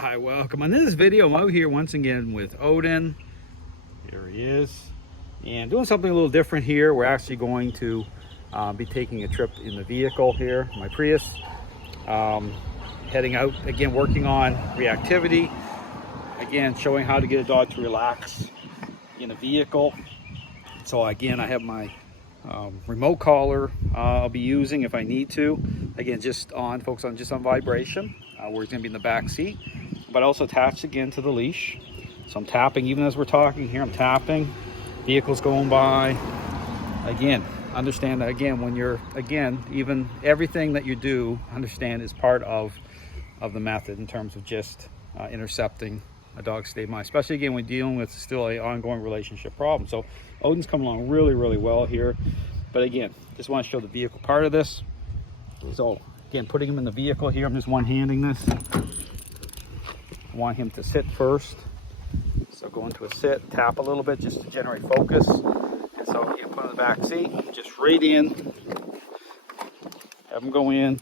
Hi, welcome. On this video, I'm out here once again with Odin. Here he is. And doing something a little different here. We're actually going to be taking a trip in the vehicle here, my Prius. Heading out, again, working on reactivity. Again, showing how to get a dog to relax in a vehicle. So again, I have my remote collar I'll be using if I need to. Again, just on vibration, where he's gonna be in the back seat, but also attached again to the leash. So I'm tapping, even as we're talking here, I'm tapping, vehicles going by. Again, understand that again, when you're, even everything that you do, understand is part of the method in terms of just intercepting a dog's state of mind, especially again when dealing with still an ongoing relationship problem. So Odin's coming along really well here, but again, just want to show the vehicle part of this. So again, putting him in the vehicle here, I'm just one-handing this. I want him to sit first, so go into a sit, tap a little bit just to generate focus. And so you put him in the back seat, just right in, have him go in.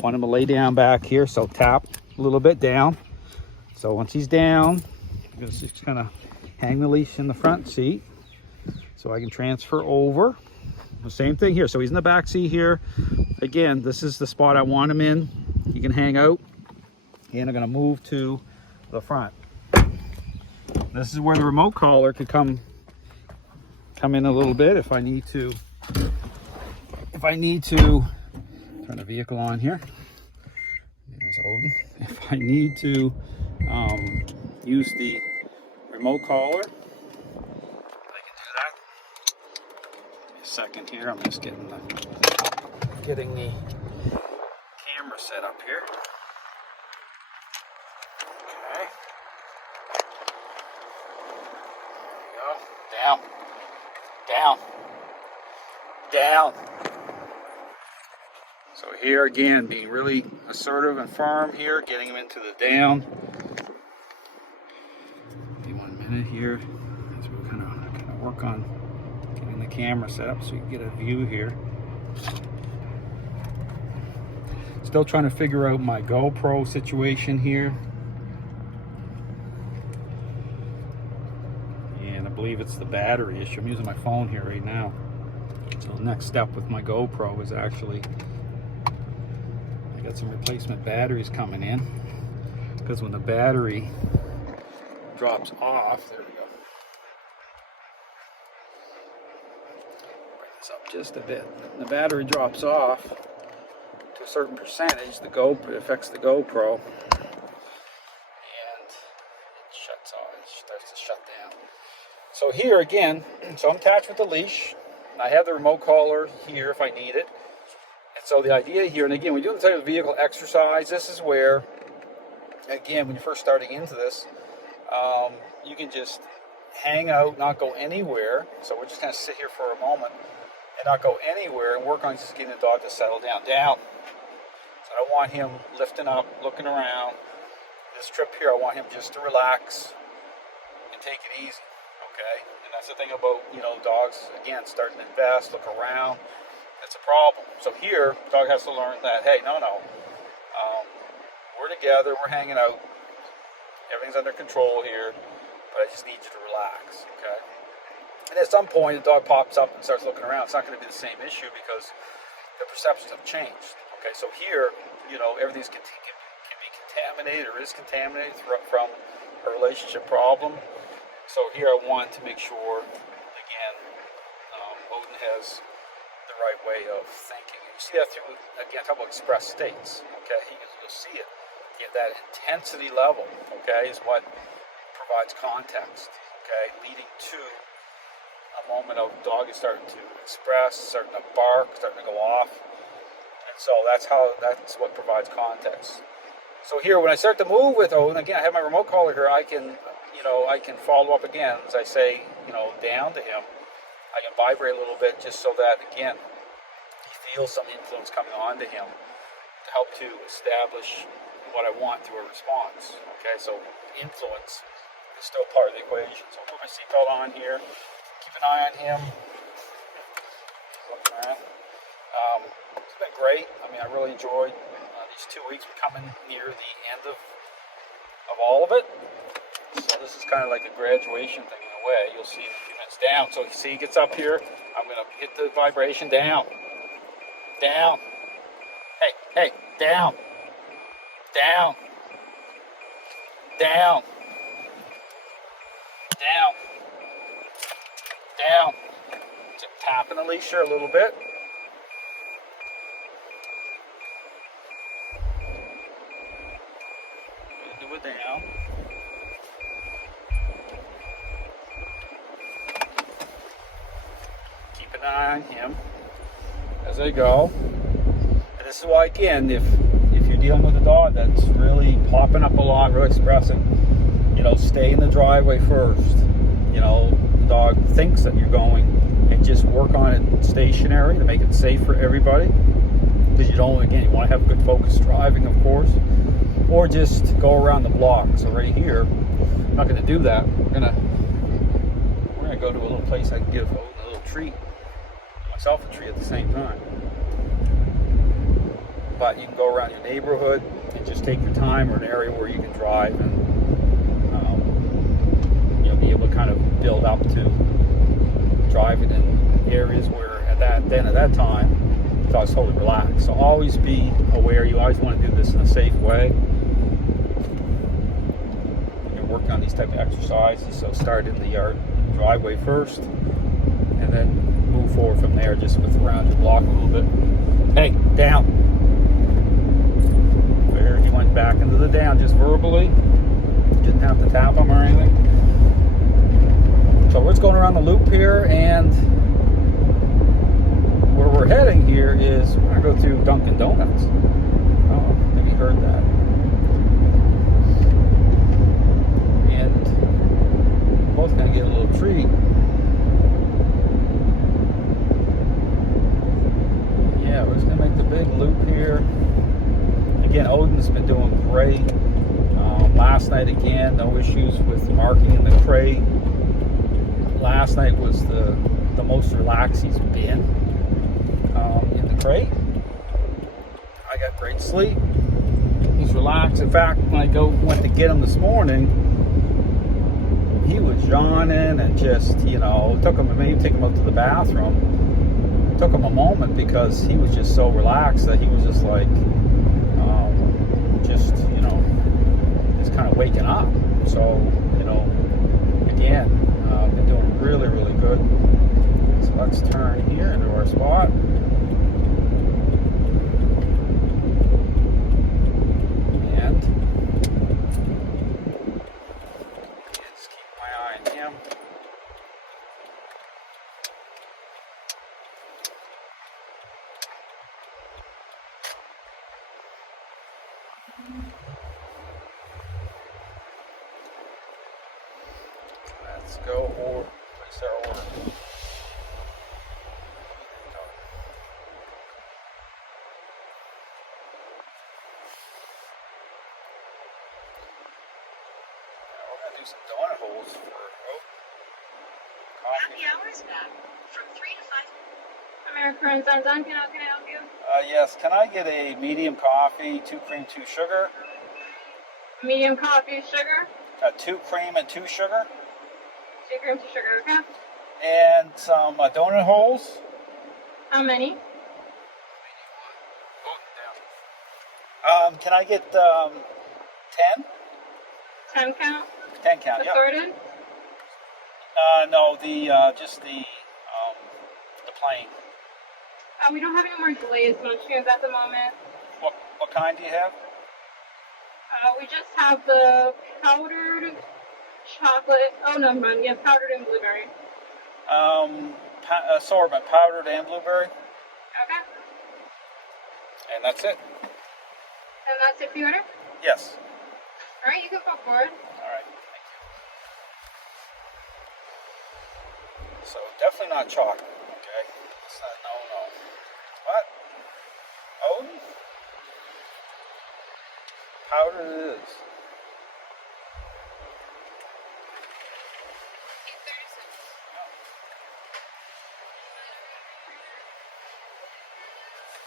Want him to lay down back here, so tap a little bit down. So once he's down, I'm gonna just kind of hang the leash in the front seat so I can transfer over. The same thing here. So he's in the back seat here. Again, this is the spot I want him in. He can hang out. And I'm gonna move to the front. This is where the remote collar could come in a little bit if I need to. Turn the vehicle on here. There's Odin. If I need to use the remote collar, I can do that. Give me a second here. I'm just getting the camera set up here. Okay. There we go. Down. So here again, being really assertive and firm here, getting him into the down. Give me 1 minute here as we kind of work on getting the camera set up so you can get a view here. Still trying to figure out my GoPro situation here. And I believe it's the battery issue. I'm using my phone here right now. So the next step with my GoPro is actually, I got some replacement batteries coming in, because when the battery drops off, there we go. Bring this up just a bit. When the battery drops off to a certain percentage, it affects the GoPro, and it shuts off. It starts to shut down. So here again, so I'm attached with the leash. I have the remote collar here if I need it. And so the idea here, and again, we do the type of vehicle exercise. This is where, again, when you're first starting into this, you can just hang out, not go anywhere. So we're just going to sit here for a moment and not go anywhere and work on just getting the dog to settle down. So I don't want him lifting up, looking around. This trip here, I want him just to relax and take it easy. Okay, and that's the thing about, dogs, again, starting to invest, look around, that's a problem. So here, the dog has to learn that, hey, no, we're together, we're hanging out, everything's under control here, but I just need you to relax, okay? And at some point, the dog pops up and starts looking around. It's not going to be the same issue because the perceptions have changed, okay? So here, everything's can be contaminated or is contaminated from a relationship problem. So here I want to make sure, again, Odin has the right way of thinking. You see that through, again, talk about express states, okay? You'll see it. That intensity level, okay, is what provides context, okay, leading to a moment of dog is starting to express, starting to bark, starting to go off. And so that's what provides context. So here, when I start to move with Odin, again, I have my remote collar here, I can follow up again, as I say, down to him. I can vibrate a little bit just so that, again, he feels some influence coming on to him to help to establish what I want through a response. Okay, so influence is still part of the equation. So I'll put my seatbelt on here, keep an eye on him. It's been great. I mean, I really enjoyed these 2 weeks. We're coming near the end of of all of it. So this is kind of like a graduation thing in a way. You'll see in a few minutes. Down. So you see he gets up here. I'm going to hit the vibration. Down. Down. Hey, down. Down. Down. Down. Down. Just tapping the leash here a little bit. Do it down. Keep an eye on him as I go. And this is why, again, if you're dealing with a dog that's really popping up a lot, really expressing, stay in the driveway first. The dog thinks that you're going, and just work on it stationary to make it safe for everybody. Because you want to have good focus driving, of course. Or just go around the block. So right here, I'm not going to do that. We're gonna go to a little place I can give Odin a little treat, myself a treat at the same time. But you can go around your neighborhood and just take your time, or an area where you can drive and be able to kind of build up to driving in areas where at that time I was totally relaxed. So always be aware. You always want to do this in a safe way. You're working on these type of exercises. So start in the yard, driveway first, and then move forward from there, just with around your block a little bit. Hey, down. There, he went back into the down just verbally. Didn't have to tap him or anything. So we're just going around the loop here, and where we're heading here is we're going to go through Dunkin' Donuts. Oh, maybe you heard that. And we're both going to get a little treat. Yeah, we're just going to make the big loop here. Again, Odin's been doing great. Last night, again, no issues with marking in the crate. Last night was the most relaxed he's been in the crate. I got great sleep. He's relaxed. In fact, when I went to get him this morning, he was yawning and just, took him, maybe take him up to the bathroom. It took him a moment because he was just so relaxed that he was just like, just kind of waking up. So, again, been doing really, really good. So let's turn here into our spot. And just keep my eye on him. Let's go or place our order. Now we're going to do some donut holes for coffee. Happy hours back from 3 to 5. America and Sons, Dunkin, how can I help you? Yes, can I get a medium coffee, 2 cream, 2 sugar? Medium coffee, sugar? 2 cream and 2 sugar. 2 grams of sugar, okay? And some donut holes. How many? Can I get 10? 10 count? 10 count, yep. Assorted? No, just the plain. We don't have any more glazed munchkins at the moment. What kind do you have? We just have the powdered chocolate. Oh, no, man. Yeah, powdered and blueberry. Assortment, powdered and blueberry. Okay. And that's it. And that's it for your order? Yes. All right, you can go forward. All right, thank you. So definitely not chocolate, okay? It's not no. What? Odin? Powdered it is.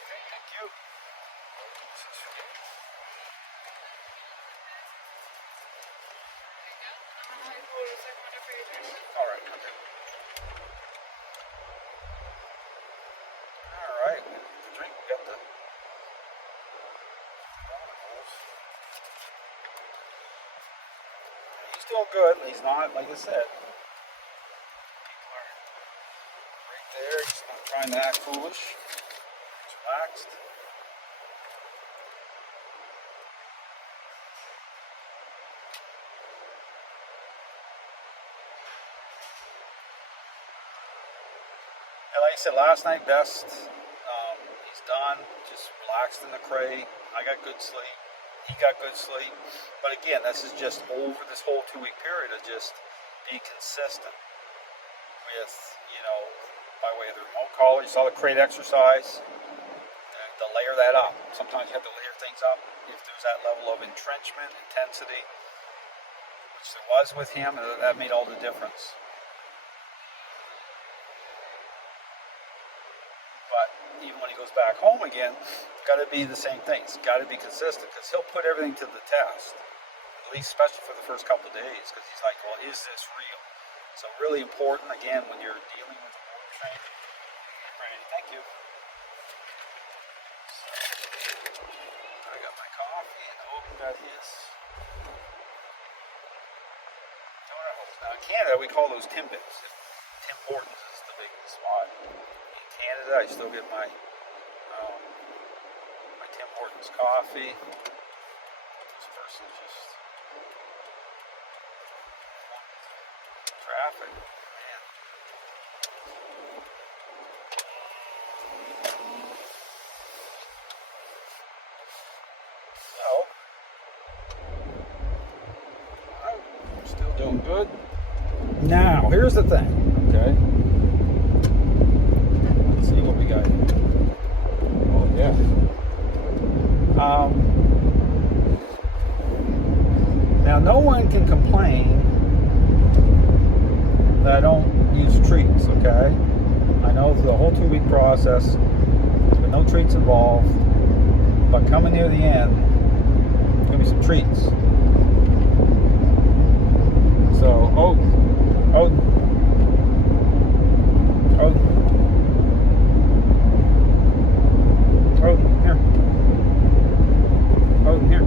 Thank you. doing good. He's not, like I said, people are right there. He's not trying to act foolish. He's relaxed. And like I said, last night best. He's done. Just relaxed in the crate. I got good sleep. He got good sleep. But again, this is just over this whole 2-week period of just being consistent with, by way of the remote collar. You saw the crate exercise. To layer that up. Sometimes you have to layer things up if there's that level of entrenchment, intensity, which there was with him, and that made all the difference. But even when he goes back home again, it's got to be the same thing. It's got to be consistent because he'll put everything to the test, at least especially for the first couple of days, because he's like, well, is this real? So really important, again, when you're dealing with a board train. Ready, thank you. I got my coffee and Odin got his donut holes. Now in Canada we call those Timbits. Tim Hortons is the big spot. In Canada I still get my my Tim Hortons coffee. This person just traffic. Man. Still doing good. Now, here's the thing, okay? Let's see what we got here. Oh, yeah. Now, no one can complain that I don't use treats, okay? I know the whole 2-week process, there's been no treats involved, but coming near the end, there's going to be some treats. So, Odin, here. Odin, here.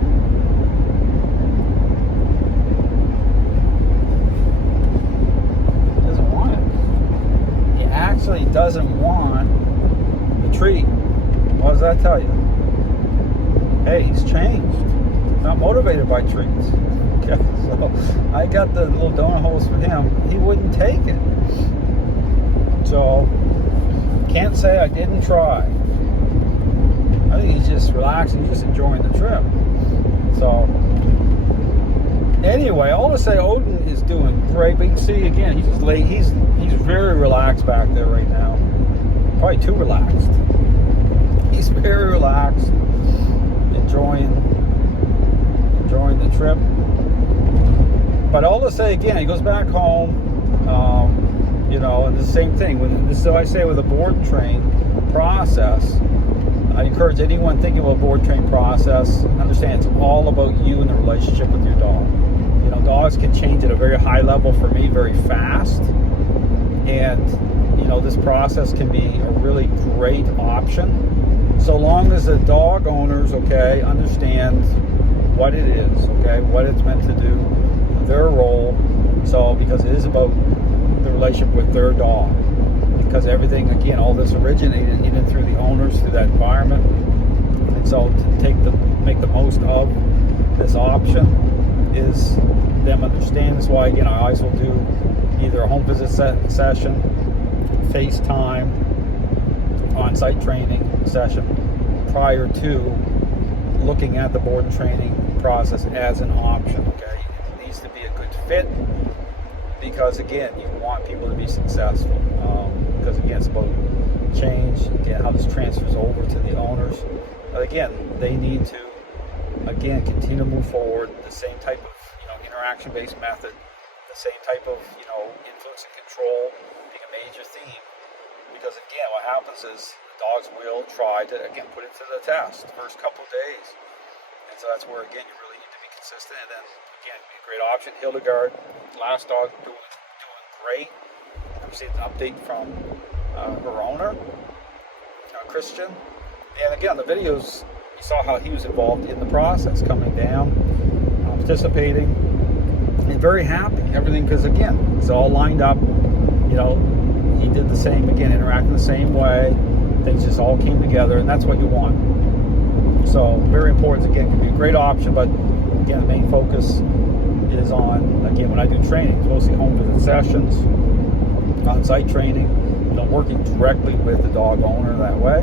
He doesn't want it. He actually doesn't want the treat. What does that tell you? Hey, he's changed. Not motivated by treats. Okay, so I got the little donut holes for him. He wouldn't take it. So, can't say I didn't try. I think he's just relaxing, just enjoying the trip. So, anyway, all to say Odin is doing great. But you can see again, he's just late. He's very relaxed back there right now. Probably too relaxed. He's very relaxed, enjoying the trip. But all to say again, he goes back home, and the same thing. So I say with a board and train process, I encourage anyone thinking about a board train process, understand it's all about you and the relationship with your dog. Dogs can change at a very high level for me very fast. And, this process can be a really great option. So long as the dog owners, understand what it is, what it's meant to do, their role. So, because it is about the relationship with their dog. Because everything, again, all this originated in and through the owners, through that environment. And so to make the most of this option is them understand. That's why, again, I always will do either a home visit session, FaceTime, on-site training session prior to looking at the board and training process as an option, It needs to be a good fit because, again, you want people to be successful. Because, again, it's about change, again, how this transfers over to the owners. But, again, they need to, continue to move forward, the same type of, interaction-based method, the same type of, influence and control being a major theme. Because, again, what happens is the dogs will try to, put it to the test the first couple of days. And so that's where, again, you really need to be consistent. And then, again, be a great option. Hildegard, last dog, doing great. I received an update from her owner, Christian. And, again, the videos, you saw how he was involved in the process, coming down, participating. and very happy. Everything, because again, it's all lined up. You know, he did the same again, interacting the same way. Things just all came together, and that's what you want. So very important. Again, can be a great option, but again, the main focus is on, again, when I do training, mostly home visit sessions, on-site training, you know, working directly with the dog owner that way.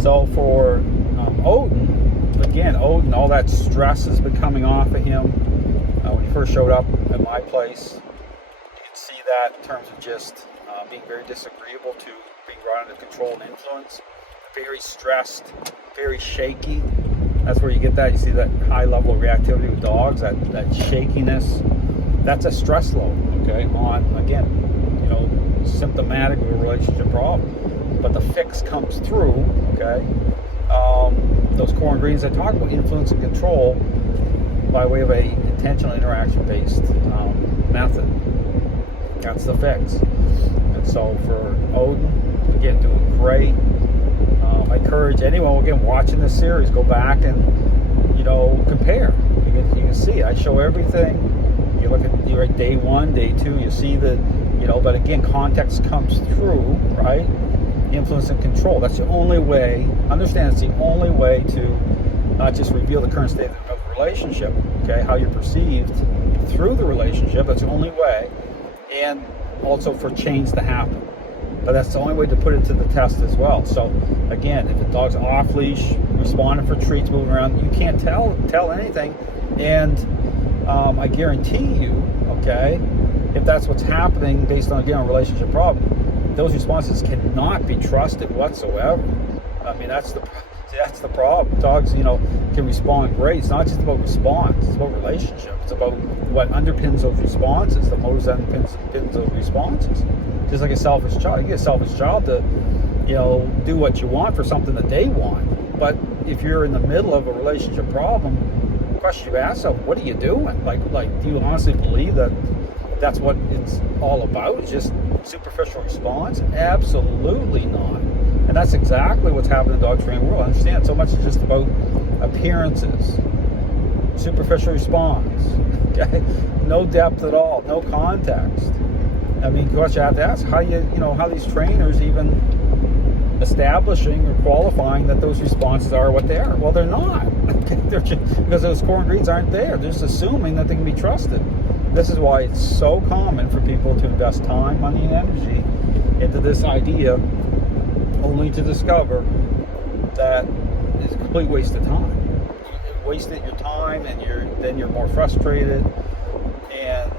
So for Odin, again, Odin, all that stress has been coming off of him. When he first showed up at my place, you can see that in terms of just being very disagreeable to being brought under control and influence, very stressed, very shaky. That's where you get that. You see that high level of reactivity with dogs, that shakiness. That's a stress load, okay, on, again, you know, symptomatic of a relationship problem. But the fix comes through, okay, those core ingredients I talked about, influence and control, by way of a intentional interaction-based method. That's the fix. And so for Odin, again, doing great. I encourage anyone, again, watching this series, go back and, you know, compare. You can see, I show everything. You look at, you're at day 1, day 2, you see the, you know, but again, context comes through, right? Influence and control. That's the only way, understand it's the only way to not just reveal the current state of the relationship, okay, how you're perceived through the relationship, that's the only way, and also for change to happen. But that's the only way to put it to the test as well. So again, if the dog's off leash, responding for treats, moving around, you can't tell anything. And I guarantee you, okay, if that's what's happening based on, again, a relationship problem, those responses cannot be trusted whatsoever. I mean, that's the problem. Dogs, you know, can respond great. It's not just about response, it's about relationship. It's about what underpins those responses, the motives that underpins those responses. Just like a selfish child. You get a selfish child to, you know, do what you want for something that they want. But if you're in the middle of a relationship problem, the question you ask yourself, what are you doing? Like, do you honestly believe that that's what it's all about? It's just superficial response? Absolutely not. And that's exactly what's happening in the dog training world. I understand so much is just about appearances, superficial response, okay? No depth at all, no context. I mean, the question I have to ask, how these trainers even establishing or qualifying that those responses are what they are? Well, they're not. They're just, because those core ingredients aren't there. They're just assuming that they can be trusted. This is why it's so common for people to invest time, money, and energy into this idea, only to discover that it's a complete waste of time. You wasted your time, and then you're more frustrated, and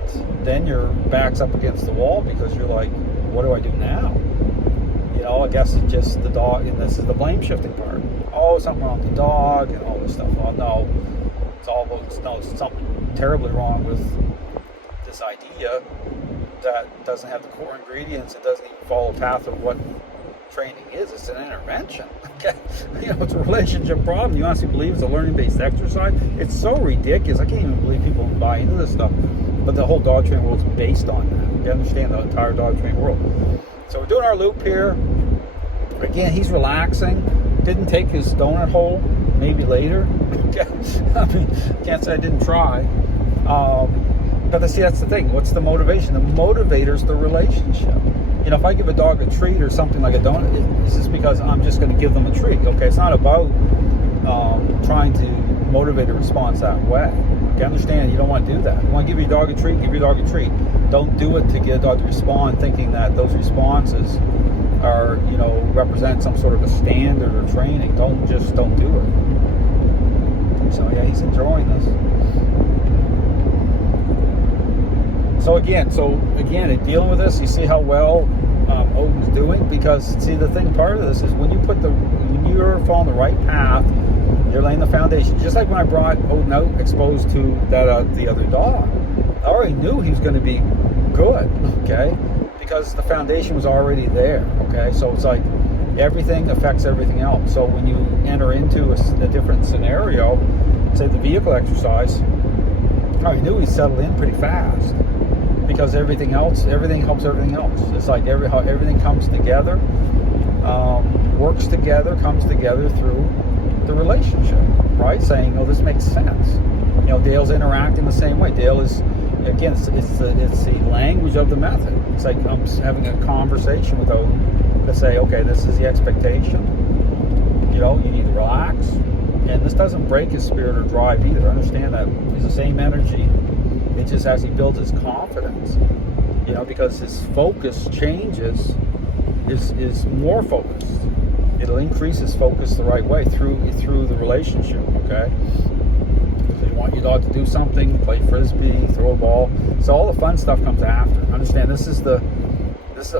then your back's up against the wall because you're like, what do I do now? You know, I guess it's just the dog, and this is the blame shifting part. Oh, something wrong with the dog and all this stuff. Oh no, it's something terribly wrong with this idea that doesn't have the core ingredients. It doesn't even follow the path of what training is. It's an intervention. Okay, you know, it's a relationship problem. You honestly believe it's a learning-based exercise? It's so ridiculous. I can't even believe people buy into this stuff. But the whole dog training world is based on that. You understand the entire dog training world. So we're doing our loop here. Again, he's relaxing. Didn't take his donut hole. Maybe later. Okay, I mean, can't say I didn't try. But see, that's the thing. What's the motivation? The motivator's the relationship. You know, if I give a dog a treat or something like a donut, it's just because I'm just going to give them a treat. Okay, it's not about trying to motivate a response that way. Okay, understand? You don't want to do that. You want to give your dog a treat, give your dog a treat. Don't do it to get a dog to respond, thinking that those responses are, you know, represent some sort of a standard or training. Don't do it. So yeah, he's enjoying this. So again, in dealing with this, you see how well Odin's doing, because see, the thing, part of this is when you're following the right path, you're laying the foundation. Just like when I brought Odin out exposed to that the other dog, I already knew he was going to be good, okay, because the foundation was already there. Okay, so it's like everything affects everything else. So when you enter into a different scenario, say the vehicle exercise, I already knew he settled in pretty fast. Because everything helps everything else. It's like how everything comes together, works together, comes together through the relationship, right? Saying, oh, this makes sense. You know, Dale's interacting the same way. Dale is, again, it's the language of the method. It's like I'm having a conversation with Odin to say, okay, this is the expectation. You know, you need to relax. And this doesn't break his spirit or drive either. Understand that he's the same energy. It just as he builds his confidence, you know, because his focus changes, is more focused. It'll increase his focus the right way through the relationship. Okay. So you want your dog to do something, play frisbee, throw a ball. So all the fun stuff comes after. Understand this is the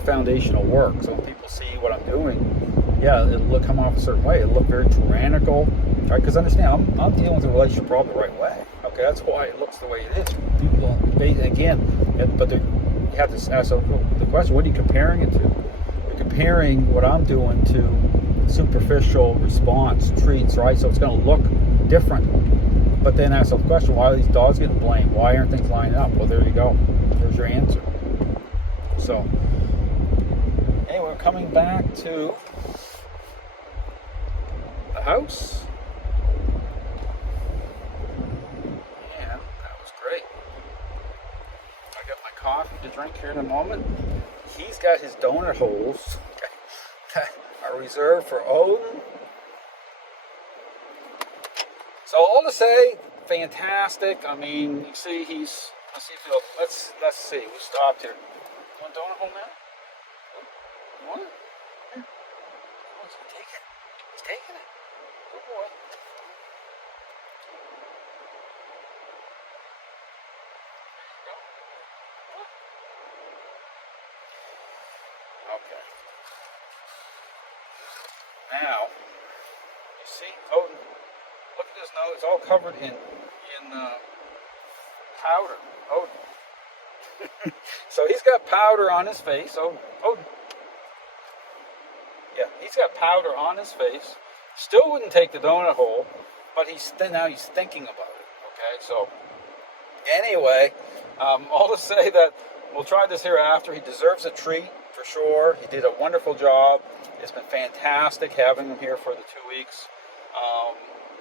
foundational work. So when people see what I'm doing, yeah, it'll come off a certain way. It'll look very tyrannical, right? Because understand, I'm dealing with the relationship problem the right way. Okay, that's why it looks the way it is. People, again, but you have to ask the question: what are you comparing it to? You're comparing what I'm doing to superficial response treats, right? So it's going to look different. But then ask the question: why are these dogs getting blamed? Why aren't things lining up? Well, there you go. There's your answer. So anyway, we're coming back to the house. And that was great. I got my coffee to drink here in a moment. He's got his donut holes that are reserved for Odin. So all to say, fantastic. I mean, you see he's, let's see, we stopped here. You want a donut hole now? You want it? Here. Oh, he's taking it. He's taking it. Good boy. Okay. Now, you see, Odin, look at this nose. It's all covered in powder. Odin. So he's got powder on his face. Odin. Yeah, he's got powder on his face. Still wouldn't take the donut hole, but now he's thinking about it. Okay, so anyway, all to say that we'll try this here after. He deserves a treat for sure. He did a wonderful job. It's been fantastic having him here for the 2 weeks.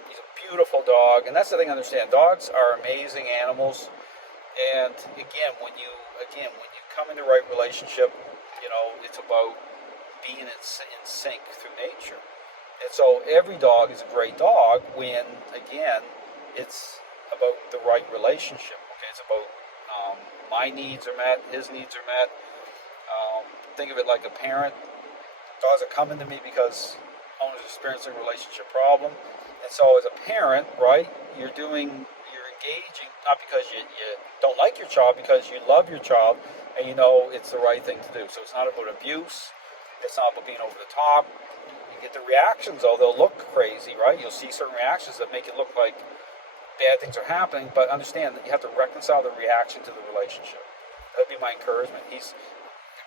He's a beautiful dog, and that's the thing to understand. Dogs are amazing animals, and again, when you come in the right relationship, you know, it's about being in sync through nature. And so every dog is a great dog when, again, it's about the right relationship. Okay, it's about my needs are met, his needs are met. Think of it like a parent. Dogs are coming to me because owners are experiencing a relationship problem. And so as a parent, right, you're engaging, not because you don't like your child, because you love your child and you know it's the right thing to do. So it's not about abuse. It's not about being over the top. You get the reactions, though. They'll look crazy, right? You'll see certain reactions that make it look like bad things are happening, but understand that you have to reconcile the reaction to the relationship. That would be my encouragement. He's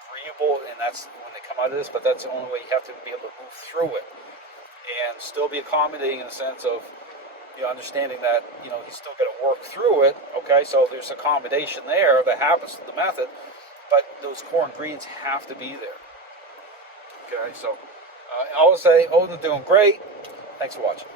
agreeable, and that's when they come out of this, but that's the only way. You have to be able to move through it and still be accommodating in the sense of, you know, understanding that, you know, he's still got to work through it. Okay, so there's accommodation there that happens to the method, but those core ingredients have to be there. Okay, so I will say Odin's doing great. Thanks for watching.